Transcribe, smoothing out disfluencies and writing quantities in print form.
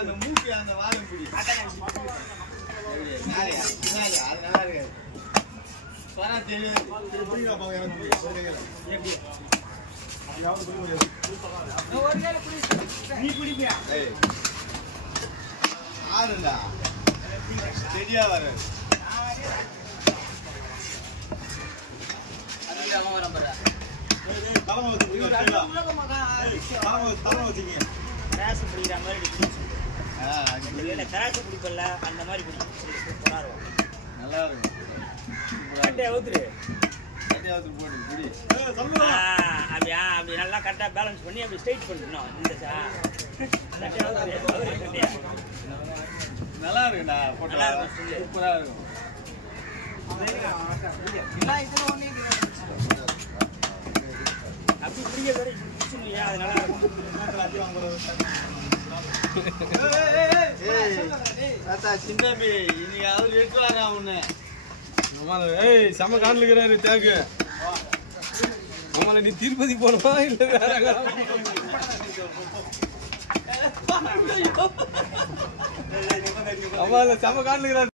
அந்த மூக்கு அந்த வாழை பிடி அது நல்லா இருக்காது சொன்னா தெரியாது ஆறுடா சரியா வர அந்த மாதிரி நல்லா இருக்கும் அப்படியா அப்படி நல்லா கரெக்டா பேலன்ஸ் பண்ணி அப்படி ஸ்ட்ரைட் பண்ணணும் இந்த நல்லா இருக்குடா சூப்பரா இருக்கும் அப்படி பிடிக்க வரை அது நல்லா இருக்கும் சின்னபி இன்னைக்கு அவர் எடுத்துவாரா உன்னை செம காணலுக்கிறாரு தேக்கு உங்களை நீ திருப்பதி போனவா இல்ல வேற செம காணலுக்கிறாரு